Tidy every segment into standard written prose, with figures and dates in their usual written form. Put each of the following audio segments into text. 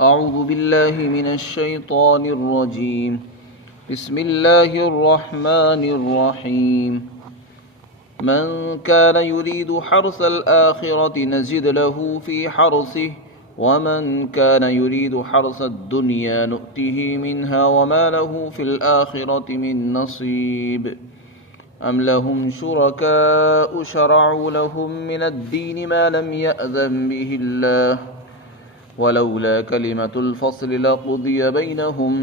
أعوذ بالله من الشيطان الرجيم. بسم الله الرحمن الرحيم. من كان يريد حرث الآخرة نزد له في حرثه ومن كان يريد حرث الدنيا نؤته منها وما له في الآخرة من نصيب. أم لهم شركاء شرعوا لهم من الدين ما لم يأذن به الله ولولا كلمة الفصل لقضي بينهم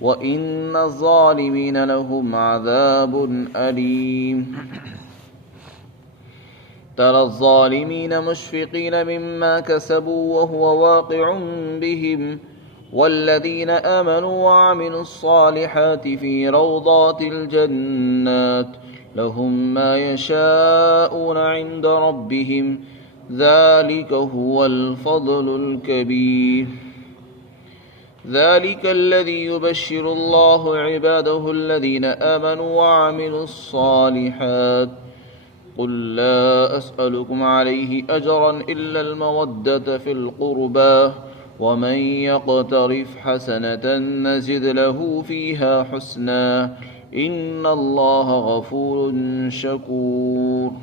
وإن الظالمين لهم عذاب أليم. ترى الظالمين مشفقين مما كسبوا وهو واقع بهم والذين آمنوا وعملوا الصالحات في روضات الجنات لهم ما يشاءون عند ربهم ذلك هو الفضل الكبير. ذلك الذي يبشر الله عباده الذين آمنوا وعملوا الصالحات قل لا أسألكم عليه أجرا إلا المودة في القربى ومن يقترف حسنة نزد له فيها حسنا إن الله غفور شكور.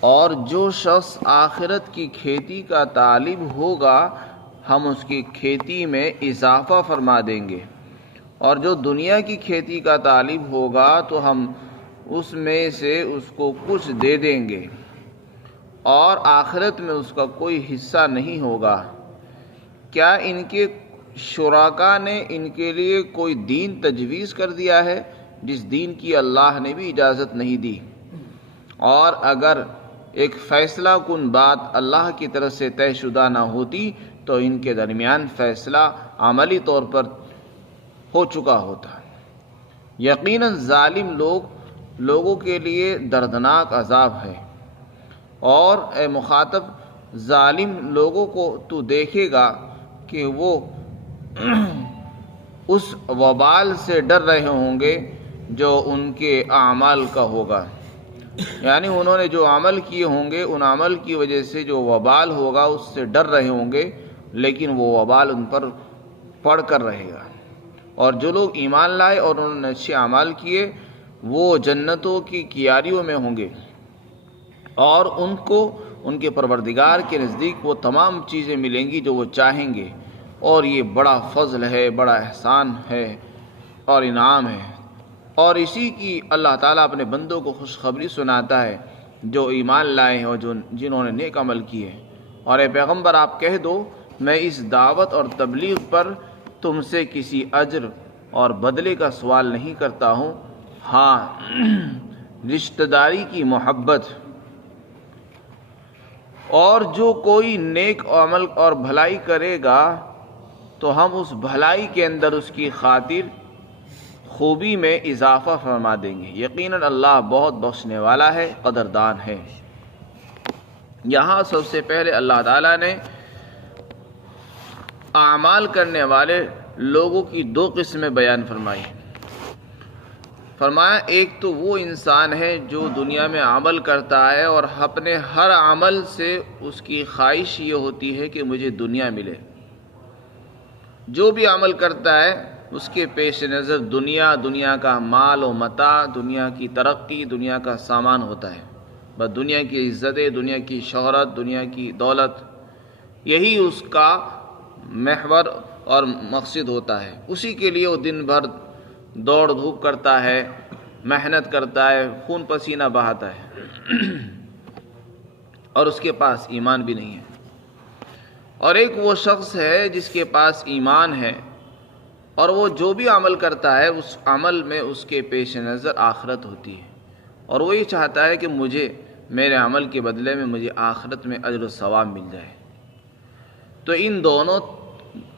اور جو شخص آخرت کی کھیتی کا طالب ہوگا ہم اس کی کھیتی میں اضافہ فرما دیں گے، اور جو دنیا کی کھیتی کا طالب ہوگا تو ہم اس میں سے اس کو کچھ دے دیں گے، اور آخرت میں اس کا کوئی حصہ نہیں ہوگا۔ کیا ان کے شرکا نے ان کے لیے کوئی دین تجویز کر دیا ہے جس دین کی اللہ نے بھی اجازت نہیں دی؟ اور اگر ایک فیصلہ کن بات اللہ کی طرف سے طے شدہ نہ ہوتی تو ان کے درمیان فیصلہ عملی طور پر ہو چکا ہوتا۔ یقیناً ظالم لوگوں کے لیے دردناک عذاب ہے۔ اور اے مخاطب، ظالم لوگوں کو تو دیکھے گا کہ وہ اس وبال سے ڈر رہے ہوں گے جو ان کے اعمال کا ہوگا، یعنی انہوں نے جو عمل کیے ہوں گے ان عمل کی وجہ سے جو وبال ہوگا اس سے ڈر رہے ہوں گے، لیکن وہ وبال ان پر پڑ کر رہے گا۔ اور جو لوگ ایمان لائے اور انہوں نے اچھے اعمال کیے وہ جنتوں کی کیاریوں میں ہوں گے، اور ان کو ان کے پروردگار کے نزدیک وہ تمام چیزیں ملیں گی جو وہ چاہیں گے، اور یہ بڑا فضل ہے، بڑا احسان ہے اور انعام ہے۔ اور اسی کی اللہ تعالیٰ اپنے بندوں کو خوشخبری سناتا ہے جو ایمان لائے ہیں اور جنہوں نے نیک عمل کیے۔ اور اے پیغمبر آپ کہہ دو میں اس دعوت اور تبلیغ پر تم سے کسی اجر اور بدلے کا سوال نہیں کرتا ہوں، ہاں رشتہ داری کی محبت۔ اور جو کوئی نیک عمل اور بھلائی کرے گا تو ہم اس بھلائی کے اندر اس کی خاطر خوبی میں اضافہ فرما دیں گے، یقیناً اللہ بہت بخشنے والا ہے، قدردان ہے۔ یہاں سب سے پہلے اللہ تعالیٰ نے اعمال کرنے والے لوگوں کی دو قسمیں بیان فرمائی۔ فرمایا ایک تو وہ انسان ہے جو دنیا میں عمل کرتا ہے اور اپنے ہر عمل سے اس کی خواہش یہ ہوتی ہے کہ مجھے دنیا ملے۔ جو بھی عمل کرتا ہے اس کے پیش نظر دنیا کا مال و متاع، دنیا کی ترقی، دنیا کا سامان ہوتا ہے، بس دنیا کی عزتیں، دنیا کی شہرت، دنیا کی دولت، یہی اس کا محور اور مقصد ہوتا ہے۔ اسی کے لیے وہ دن بھر دوڑ دھوپ کرتا ہے، محنت کرتا ہے، خون پسینہ بہاتا ہے اور اس کے پاس ایمان بھی نہیں ہے۔ اور ایک وہ شخص ہے جس کے پاس ایمان ہے اور وہ جو بھی عمل کرتا ہے اس عمل میں اس کے پیش نظر آخرت ہوتی ہے، اور وہ یہ چاہتا ہے کہ میرے عمل کے بدلے میں مجھے آخرت میں اجر و ثواب مل جائے۔ تو ان دونوں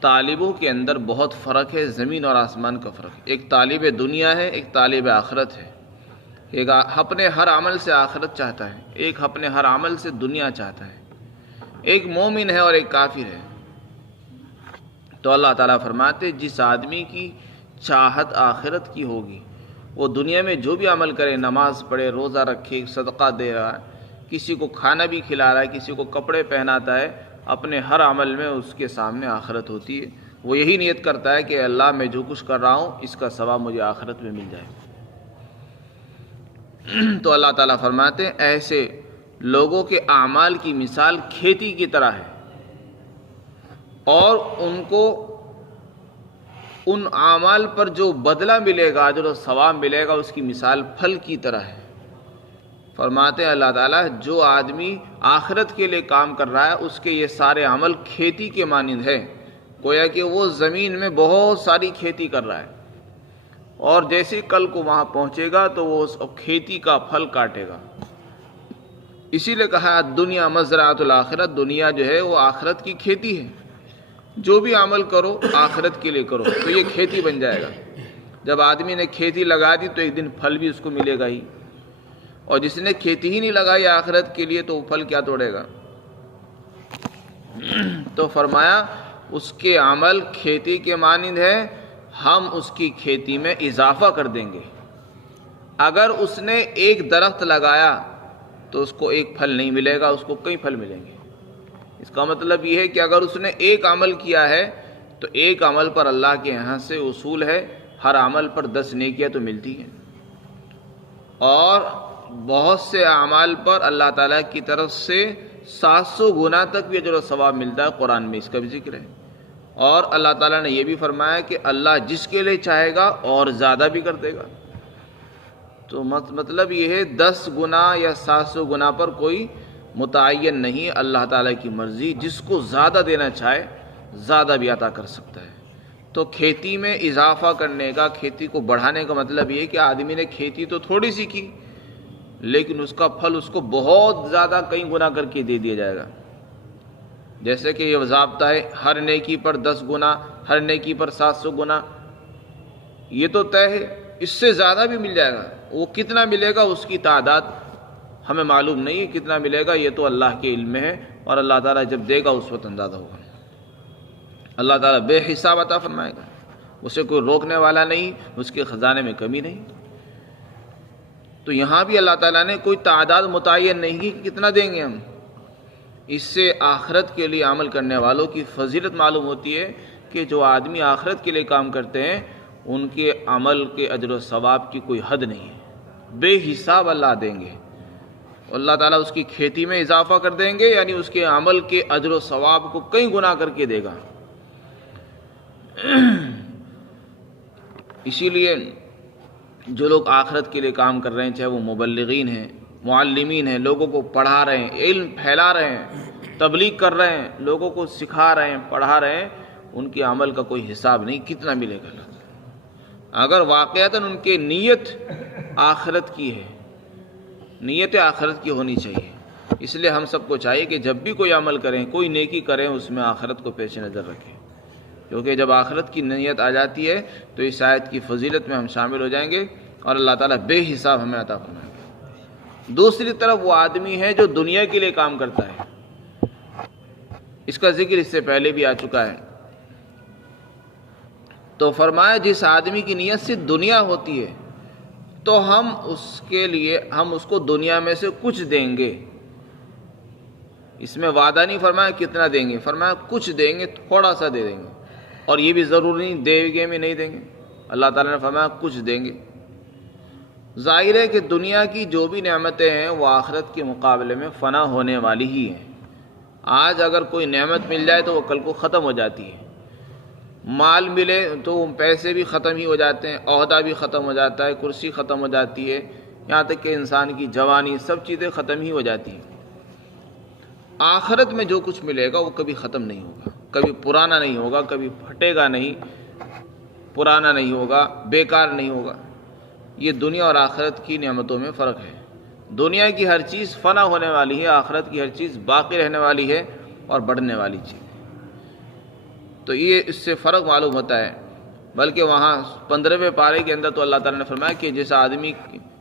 طالبوں کے اندر بہت فرق ہے، زمین اور آسمان کا فرق ہے۔ ایک طالب دنیا ہے، ایک طالب آخرت ہے۔ ایک اپنے ہر عمل سے آخرت چاہتا ہے، ایک اپنے ہر عمل سے دنیا چاہتا ہے۔ ایک مومن ہے اور ایک کافر ہے۔ تو اللہ تعالیٰ فرماتے جس آدمی کی چاہت آخرت کی ہوگی وہ دنیا میں جو بھی عمل کرے، نماز پڑھے، روزہ رکھے، صدقہ دے رہا ہے، کسی کو کھانا بھی کھلا رہا ہے، کسی کو کپڑے پہناتا ہے، اپنے ہر عمل میں اس کے سامنے آخرت ہوتی ہے. وہ یہی نیت کرتا ہے کہ اللہ میں جو کچھ کر رہا ہوں اس کا ثواب مجھے آخرت میں مل جائے. تو اللہ تعالیٰ فرماتے ہیں ایسے لوگوں کے اعمال کی مثال کھیتی کی طرح ہے اور ان کو ان اعمال پر جو بدلہ ملے گا، اجر و ثواب ملے گا، اس کی مثال پھل کی طرح ہے. فرماتے ہیں اللہ تعالیٰ جو آدمی آخرت کے لیے کام کر رہا ہے اس کے یہ سارے عمل کھیتی کے مانند ہے. گویا کہ وہ زمین میں بہت ساری کھیتی کر رہا ہے اور جیسے کل کو وہاں پہنچے گا تو وہ اس کھیتی کا پھل کاٹے گا. اسی لیے کہا دنیا مزرعۃ الآخرت، دنیا جو ہے وہ آخرت کی کھیتی ہے. جو بھی عمل کرو آخرت کے لیے کرو تو یہ کھیتی بن جائے گا. جب آدمی نے کھیتی لگا دی تو ایک دن پھل بھی اس کو ملے گا ہی، اور جس نے کھیتی ہی نہیں لگائی آخرت کے لیے تو وہ پھل کیا توڑے گا. تو فرمایا اس کے عمل کھیتی کے مانند ہے، ہم اس کی کھیتی میں اضافہ کر دیں گے. اگر اس نے ایک درخت لگایا تو اس کو ایک پھل نہیں ملے گا، اس کو کئی پھل ملیں گے. اس کا مطلب یہ ہے کہ اگر اس نے ایک عمل کیا ہے تو ایک عمل پر اللہ کے یہاں سے اصول ہے ہر عمل پر 10 نیکیاں تو ملتی ہیں، اور بہت سے اعمال پر اللہ تعالیٰ کی طرف سے 700 گنا تک بھی اجر و ثواب ملتا ہے. قرآن میں اس کا بھی ذکر ہے. اور اللہ تعالیٰ نے یہ بھی فرمایا کہ اللہ جس کے لیے چاہے گا اور زیادہ بھی کر دے گا. تو مطلب یہ ہے 10 گنا یا 700 گنا پر کوئی متعین نہیں، اللہ تعالیٰ کی مرضی، جس کو زیادہ دینا چاہے زیادہ بھی عطا کر سکتا ہے. تو کھیتی میں اضافہ کرنے کا، کھیتی کو بڑھانے کا مطلب یہ ہے کہ آدمی نے کھیتی تو تھوڑی سی کی لیکن اس کا پھل اس کو بہت زیادہ کئی گنا کر کے دے دیا جائے گا. جیسے کہ یہ ضابطہ ہے ہر نیکی پر 10 گنا، ہر نیکی پر 700 گنا، یہ تو طے ہے. اس سے زیادہ بھی مل جائے گا. وہ کتنا ملے گا اس کی تعداد ہمیں معلوم نہیں ہے، کتنا ملے گا یہ تو اللہ کے علم میں ہے، اور اللہ تعالیٰ جب دے گا اس وقت اندازہ ہوگا. اللہ تعالیٰ بے حساب عطا فرمائے گا، اسے کوئی روکنے والا نہیں، اس کے خزانے میں کمی نہیں. تو یہاں بھی اللہ تعالیٰ نے کوئی تعداد متعین نہیں کی کہ کتنا دیں گے ہم. اس سے آخرت کے لیے عمل کرنے والوں کی فضیلت معلوم ہوتی ہے کہ جو آدمی آخرت کے لیے کام کرتے ہیں ان کے عمل کے اجر و ثواب کی کوئی حد نہیں ہے، بے حساب اللہ دیں گے. اللہ تعالیٰ اس کی کھیتی میں اضافہ کر دیں گے، یعنی اس کے عمل کے اجر و ثواب کو کئی گنا کر کے دے گا. اسی لیے جو لوگ آخرت کے لیے کام کر رہے ہیں، چاہے وہ مبلغین ہیں، معلمین ہیں، لوگوں کو پڑھا رہے ہیں، علم پھیلا رہے ہیں، تبلیغ کر رہے ہیں، لوگوں کو سکھا رہے ہیں، پڑھا رہے ہیں، ان کے عمل کا کوئی حساب نہیں کتنا ملے گا. اگر واقعتاً ان کی نیت آخرت کی ہے، نیت آخرت کی ہونی چاہیے. اس لیے ہم سب کو چاہیے کہ جب بھی کوئی عمل کریں، کوئی نیکی کریں، اس میں آخرت کو پیش نظر رکھیں، کیونکہ جب آخرت کی نیت آ جاتی ہے تو اس آیت کی فضیلت میں ہم شامل ہو جائیں گے اور اللہ تعالیٰ بے حساب ہمیں عطا فرمائے گا. دوسری طرف وہ آدمی ہے جو دنیا کے لیے کام کرتا ہے. اس کا ذکر اس سے پہلے بھی آ چکا ہے. تو فرمایا جس آدمی کی نیت سے دنیا ہوتی ہے تو ہم اس کو دنیا میں سے کچھ دیں گے. اس میں وعدہ نہیں فرمایا کتنا دیں گے، فرمایا کچھ دیں گے، تھوڑا سا دے دیں گے. اور یہ بھی ضروری نہیں دیں گے میں نہیں دیں گے، اللہ تعالیٰ نے فرمایا کچھ دیں گے. ظاہر ہے کہ دنیا کی جو بھی نعمتیں ہیں وہ آخرت کے مقابلے میں فنا ہونے والی ہی ہیں. آج اگر کوئی نعمت مل جائے تو وہ کل کو ختم ہو جاتی ہے. مال ملے تو پیسے بھی ختم ہی ہو جاتے ہیں، عہدہ بھی ختم ہو جاتا ہے، کرسی ختم ہو جاتی ہے، یہاں تک کہ انسان کی جوانی، سب چیزیں ختم ہی ہو جاتی ہیں. آخرت میں جو کچھ ملے گا وہ کبھی ختم نہیں ہوگا، کبھی پرانا نہیں ہوگا، کبھی پھٹے گا نہیں، پرانا نہیں ہوگا، بیکار نہیں ہوگا. یہ دنیا اور آخرت کی نعمتوں میں فرق ہے. دنیا کی ہر چیز فنا ہونے والی ہے، آخرت کی ہر چیز باقی رہنے والی ہے اور بڑھنے والی چیز. تو یہ اس سے فرق معلوم ہوتا ہے. بلکہ وہاں 15ویں پارے کے اندر تو اللہ تعالیٰ نے فرمایا کہ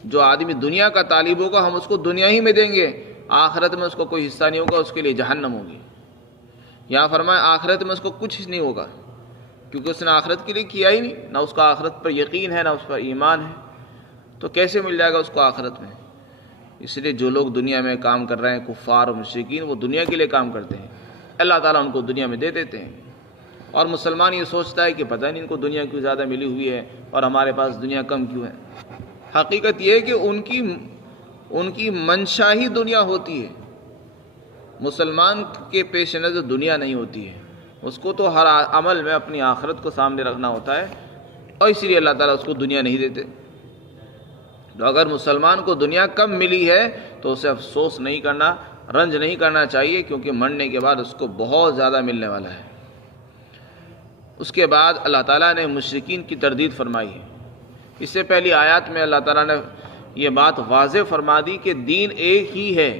جو آدمی دنیا کا طالب ہوگا ہم اس کو دنیا ہی میں دیں گے، آخرت میں اس کو کوئی حصہ نہیں ہوگا، اس کے لیے جہنم ہوگی. یہاں فرمایا آخرت میں اس کو کچھ نہیں ہوگا، کیونکہ اس نے آخرت کے لیے کیا ہی نہیں، نہ اس کا آخرت پر یقین ہے نہ اس پر ایمان ہے. تو کیسے مل جائے گا اس کو آخرت میں؟ اس لیے جو لوگ دنیا میں کام کر رہے ہیں، کفار اور مشرکین، وہ دنیا کے لیے کام کرتے ہیں. اللہ تعالیٰ ان کو دنیا میں دے دیتے ہیں، اور مسلمان یہ سوچتا ہے کہ پتہ نہیں ان کو دنیا کیوں زیادہ ملی ہوئی ہے اور ہمارے پاس دنیا کم کیوں ہے۔ حقیقت یہ ہے کہ ان کی منشا ہی دنیا ہوتی ہے۔ مسلمان کے پیش نظر دنیا نہیں ہوتی ہے، اس کو تو ہر عمل میں اپنی آخرت کو سامنے رکھنا ہوتا ہے، اور اسی لیے اللہ تعالیٰ اس کو دنیا نہیں دیتے۔ تو اگر مسلمان کو دنیا کم ملی ہے تو اسے افسوس نہیں کرنا، رنج نہیں کرنا چاہیے، کیونکہ مرنے کے بعد اس کو بہت زیادہ ملنے والا ہے۔ اس کے بعد اللہ تعالیٰ نے مشرکین کی تردید فرمائی ہے۔ اس سے پہلی آیات میں اللہ تعالیٰ نے یہ بات واضح فرما دی کہ دین ایک ہی ہے،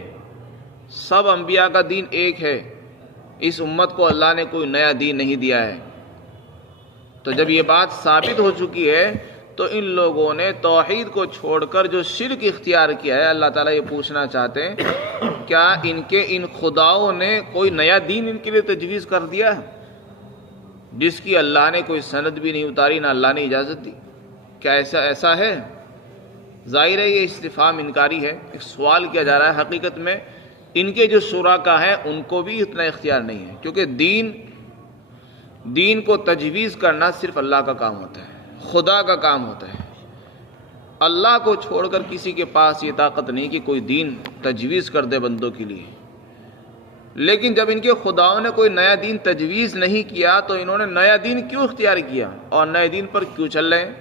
سب انبیاء کا دین ایک ہے، اس امت کو اللہ نے کوئی نیا دین نہیں دیا ہے۔ تو جب یہ بات ثابت ہو چکی ہے تو ان لوگوں نے توحید کو چھوڑ کر جو شرک اختیار کیا ہے، اللہ تعالیٰ یہ پوچھنا چاہتے ہیں کیا ان خداؤں نے کوئی نیا دین ان کے لیے تجویز کر دیا ہے جس کی اللہ نے کوئی سند بھی نہیں اتاری، نہ اللہ نے اجازت دی؟ کیا ایسا ہے؟ ظاہر ہے یہ استفہام انکاری ہے، ایک سوال کیا جا رہا ہے۔ حقیقت میں ان کے جو شرکا ہیں ان کو بھی اتنا اختیار نہیں ہے، کیونکہ دین کو تجویز کرنا صرف اللہ کا کام ہوتا ہے، خدا کا کام ہوتا ہے۔ اللہ کو چھوڑ کر کسی کے پاس یہ طاقت نہیں کہ کوئی دین تجویز کر دے بندوں کے لیے۔ لیکن جب ان کے خداؤں نے کوئی نیا دین تجویز نہیں کیا تو انہوں نے نیا دین کیوں اختیار کیا اور نئے دین پر کیوں چل رہے ہیں؟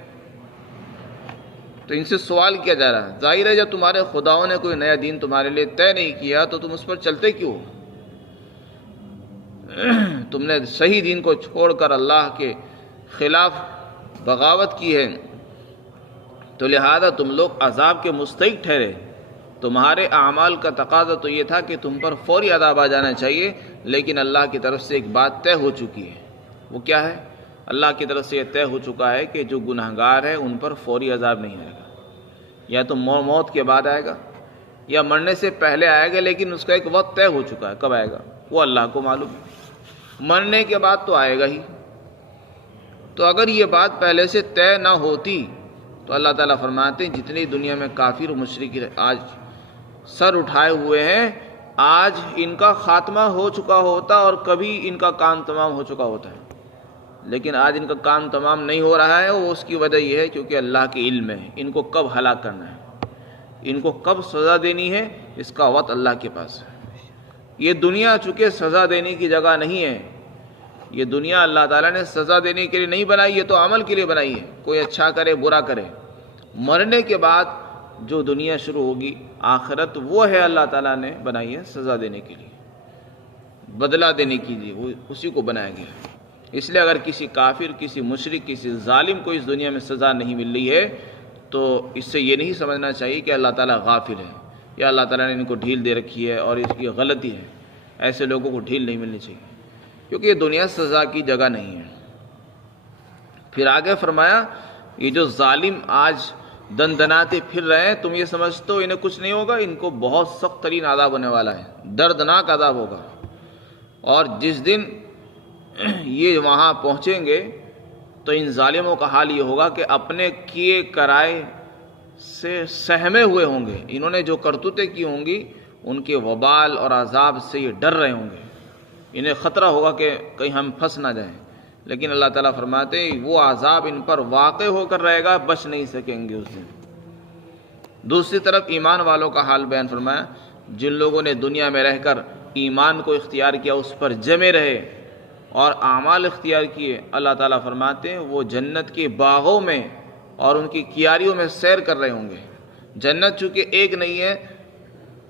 تو ان سے سوال کیا جا رہا ہے۔ ظاہر ہے جب تمہارے خداؤں نے کوئی نیا دین تمہارے لیے طے نہیں کیا تو تم اس پر چلتے کیوں؟ تم نے صحیح دین کو چھوڑ کر اللہ کے خلاف بغاوت کی ہے، تو لہذا تم لوگ عذاب کے مستحق ٹھہرے۔ تمہارے اعمال کا تقاضا تو یہ تھا کہ تم پر فوری عذاب آ جانا چاہیے، لیکن اللہ کی طرف سے ایک بات طے ہو چکی ہے۔ وہ کیا ہے؟ اللہ کی طرف سے یہ طے ہو چکا ہے کہ جو گنہگار ہے ان پر فوری عذاب نہیں آئے گا، یا تو موت کے بعد آئے گا یا مرنے سے پہلے آئے گا، لیکن اس کا ایک وقت طے ہو چکا ہے، کب آئے گا وہ اللہ کو معلوم ہے۔ مرنے کے بعد تو آئے گا ہی۔ تو اگر یہ بات پہلے سے طے نہ ہوتی تو اللہ تعالیٰ فرماتے ہیں جتنی دنیا میں کافر و مشرک آج سر اٹھائے ہوئے ہیں، آج ان کا خاتمہ ہو چکا ہوتا اور کبھی ان کا کام تمام ہو چکا ہوتا ہے، لیکن آج ان کا کام تمام نہیں ہو رہا ہے۔ وہ اس کی وجہ یہ ہے کیونکہ اللہ کے علم ہے ان کو کب ہلاک کرنا ہے، ان کو کب سزا دینی ہے، اس کا وقت اللہ کے پاس ہے۔ یہ دنیا چونکہ سزا دینے کی جگہ نہیں ہے، یہ دنیا اللہ تعالیٰ نے سزا دینے کے لیے نہیں بنائی ہے، تو عمل کے لیے بنائی ہے، کوئی اچھا کرے برا کرے۔ مرنے کے بعد جو دنیا شروع ہوگی آخرت، وہ ہے اللہ تعالیٰ نے بنائی ہے سزا دینے کے لیے، بدلہ دینے کے لیے، وہ اسی کو بنایا گیا ہے۔ اس لیے اگر کسی کافر، کسی مشرک، کسی ظالم کو اس دنیا میں سزا نہیں مل رہی ہے تو اس سے یہ نہیں سمجھنا چاہیے کہ اللہ تعالیٰ غافل ہے یا اللہ تعالیٰ نے ان کو ڈھیل دے رکھی ہے اور اس کی غلطی ہے۔ ایسے لوگوں کو ڈھیل نہیں ملنی چاہیے، کیونکہ یہ دنیا سزا کی جگہ نہیں ہے۔ پھر آگے فرمایا یہ جو ظالم آج دندناتے پھر رہے ہیں، تم یہ سمجھتے ہو انہیں کچھ نہیں ہوگا؟ ان کو بہت سخت ترین عذاب ہونے والا ہے، دردناک عذاب ہوگا۔ اور جس دن یہ وہاں پہنچیں گے تو ان ظالموں کا حال یہ ہوگا کہ اپنے کیے کرائے سے سہمے ہوئے ہوں گے۔ انہوں نے جو کرتوتیں کی ہوں گی ان کے وبال اور عذاب سے یہ ڈر رہے ہوں گے، انہیں خطرہ ہوگا کہ کہیں ہم پھنس نہ جائیں، لیکن اللہ تعالیٰ فرماتے ہیں وہ عذاب ان پر واقع ہو کر رہے گا، بچ نہیں سکیں گے اس دن۔ دوسری طرف ایمان والوں کا حال بیان فرمایا، جن لوگوں نے دنیا میں رہ کر ایمان کو اختیار کیا، اس پر جمے رہے اور اعمال اختیار کیے، اللہ تعالیٰ فرماتے ہیں وہ جنت کے باغوں میں اور ان کی کیاریوں میں سیر کر رہے ہوں گے۔ جنت چونکہ ایک نہیں ہے،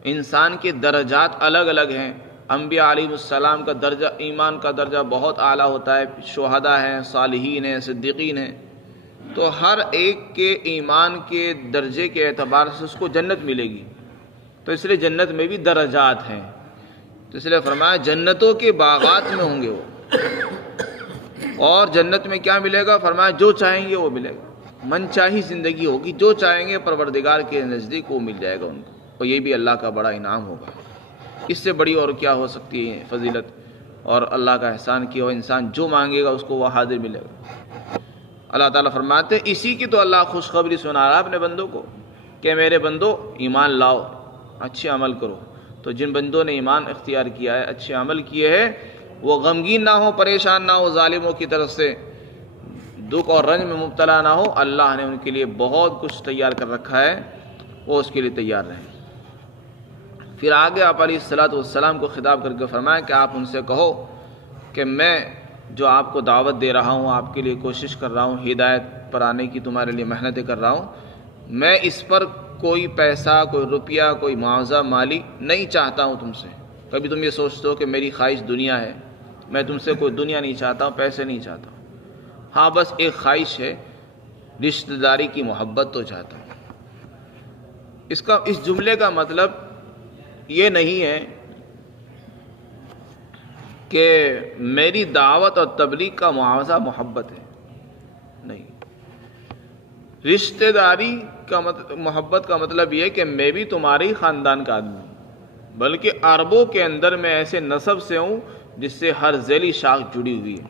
انسان کے درجات الگ الگ ہیں۔ انبیاء علیہ السلام کا درجہ، ایمان کا درجہ بہت اعلیٰ ہوتا ہے، شہداء ہیں، صالحین ہیں، صدیقین ہیں، تو ہر ایک کے ایمان کے درجے کے اعتبار سے اس کو جنت ملے گی۔ تو اس لیے جنت میں بھی درجات ہیں، تو اس لیے فرمایا جنتوں کے باغات میں ہوں گے وہ۔ اور جنت میں کیا ملے گا؟ فرمایا جو چاہیں گے وہ ملے گا، من چاہی زندگی ہوگی، جو چاہیں گے پروردگار کے نزدیک وہ مل جائے گا ان کو، اور یہ بھی اللہ کا بڑا انعام ہوگا۔ اس سے بڑی اور کیا ہو سکتی ہے فضیلت اور اللہ کا احسان کہ وہ انسان جو مانگے گا اس کو وہ حاضر ملے گا۔ اللہ تعالیٰ فرماتے ہیں اسی کی تو اللہ خوشخبری سنا رہا اپنے بندوں کو کہ میرے بندو ایمان لاؤ، اچھے عمل کرو۔ تو جن بندوں نے ایمان اختیار کیا ہے، اچھے عمل کیے ہیں، وہ غمگین نہ ہو، پریشان نہ ہو، ظالموں کی طرف سے دکھ اور رنج میں مبتلا نہ ہو، اللہ نے ان کے لیے بہت کچھ تیار کر رکھا ہے، وہ اس کے لیے تیار رہیں۔ پھر آگے آپ علیہ الصلوۃ والسلام کو خطاب کر کے فرمایا کہ آپ ان سے کہو کہ میں جو آپ کو دعوت دے رہا ہوں، آپ کے لیے کوشش کر رہا ہوں، ہدایت پر آنے کی تمہارے لیے محنتیں کر رہا ہوں، میں اس پر کوئی پیسہ، کوئی روپیہ، کوئی معاوضہ مالی نہیں چاہتا ہوں تم سے۔ کبھی تم یہ سوچتے ہو کہ میری خواہش دنیا ہے، میں تم سے کوئی دنیا نہیں چاہتا ہوں، پیسے نہیں چاہتا ہوں۔ ہاں بس ایک خواہش ہے، رشتہ داری کی محبت تو چاہتا ہوں۔ اس جملے کا مطلب یہ نہیں ہے کہ میری دعوت اور تبلیغ کا معاوضہ محبت ہے، نہیں۔ رشتہ داری کا محبت کا مطلب یہ ہے کہ میں بھی تمہارے ہی خاندان کا آدمی ہوں، بلکہ عربوں کے اندر میں ایسے نسب سے ہوں جس سے ہر ذیلی شاخ جڑی ہوئی ہے،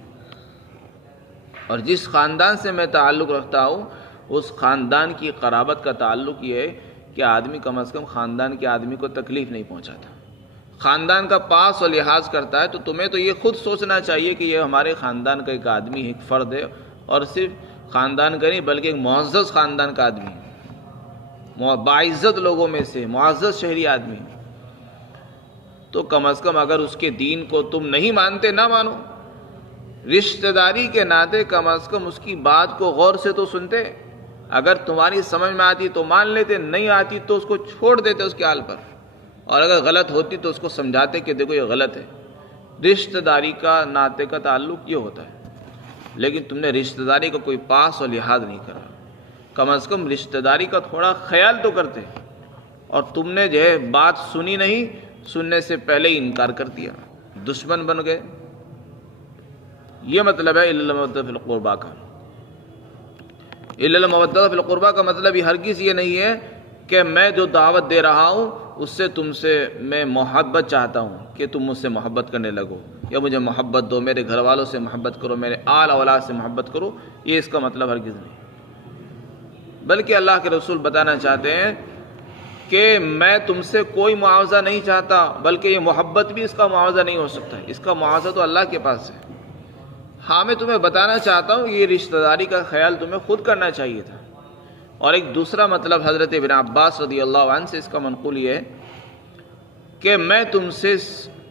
اور جس خاندان سے میں تعلق رکھتا ہوں اس خاندان کی قرابت کا تعلق یہ ہے کہ آدمی کم از کم خاندان کے آدمی کو تکلیف نہیں پہنچاتا، خاندان کا پاس اور لحاظ کرتا ہے۔ تو تمہیں تو یہ خود سوچنا چاہیے کہ یہ ہمارے خاندان کا ایک آدمی ہے، ایک فرد ہے، اور صرف خاندان کا نہیں بلکہ ایک معزز خاندان کا آدمی ہے، باعزت لوگوں میں سے معزز شہری آدمی ہے۔ تو کم از کم اگر اس کے دین کو تم نہیں مانتے، نہ مانو، رشتہ داری کے ناطے کم از کم اس کی بات کو غور سے تو سنتے، اگر تمہاری سمجھ میں آتی تو مان لیتے، نہیں آتی تو اس کو چھوڑ دیتے اس کے حال پر، اور اگر غلط ہوتی تو اس کو سمجھاتے کہ دیکھو یہ غلط ہے۔ رشتہ داری کا ناطے کا تعلق یہ ہوتا ہے، لیکن تم نے رشتہ داری کا کوئی پاس اور لحاظ نہیں کرا، کم از کم رشتہ داری کا تھوڑا خیال تو کرتے، اور تم نے جو ہے بات سنی نہیں، سننے سے پہلے ہی انکار کر دیا، دشمن بن گئے۔ یہ مطلب ہے الا المودۃ فی القربیٰ کا۔ الا المودۃ فی القربیٰ کا مطلب یہ ہرگز یہ نہیں ہے کہ میں جو دعوت دے رہا ہوں اس سے تم سے میں محبت چاہتا ہوں کہ تم مجھ سے محبت کرنے لگو، یا مجھے محبت دو، میرے گھر والوں سے محبت کرو، میرے آل اولاد سے محبت کرو، یہ اس کا مطلب ہرگز نہیں۔ بلکہ اللہ کے رسول بتانا چاہتے ہیں کہ میں تم سے کوئی معاوضہ نہیں چاہتا، بلکہ یہ محبت بھی اس کا معاوضہ نہیں ہو سکتا، اس کا معاوضہ تو اللہ کے پاس ہے۔ ہاں میں تمہیں بتانا چاہتا ہوں یہ رشتہ داری کا خیال تمہیں خود کرنا چاہیے تھا۔ اور ایک دوسرا مطلب حضرت ابن عباس رضی اللہ عنہ سے اس کا منقول یہ ہے کہ میں تم سے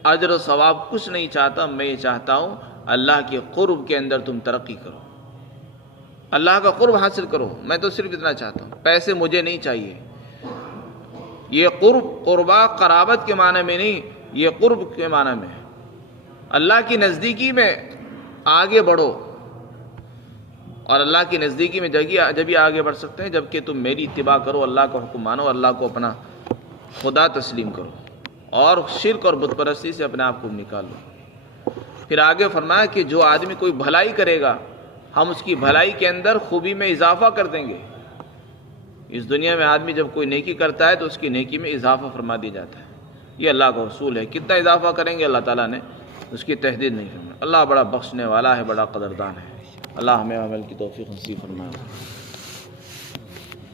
اجر و ثواب کچھ نہیں چاہتا، میں یہ چاہتا ہوں اللہ کے قرب کے اندر تم ترقی کرو، اللہ کا قرب حاصل کرو، میں تو صرف اتنا چاہتا ہوں، پیسے مجھے نہیں چاہیے۔ یہ قربا قرابت کے معنی میں نہیں، یہ قرب کے معنی میں ہے، اللہ کی نزدیکی میں آگے بڑھو، اور اللہ کی نزدیکی میں جبھی آگے بڑھ سکتے ہیں جبکہ تم میری اتباع کرو، اللہ کا حکم مانو، اللہ کو اپنا خدا تسلیم کرو، اور شرک اور بت پرستی سے اپنے آپ کو نکالو۔ پھر آگے فرمایا کہ جو آدمی کوئی بھلائی کرے گا ہم اس کی بھلائی کے اندر خوبی میں اضافہ کر دیں گے۔ اس دنیا میں آدمی جب کوئی نیکی کرتا ہے تو اس کی نیکی میں اضافہ فرما دیا جاتا ہے، یہ اللہ کا اصول ہے۔ کتنا اضافہ کریں گے اللہ تعالیٰ نے اس کی تحدید نہیں فرمائی۔ اللہ بڑا بخشنے والا ہے، بڑا قدردان ہے۔ اللہ ہمیں عمل کی توفیق نصیب فرمائے۔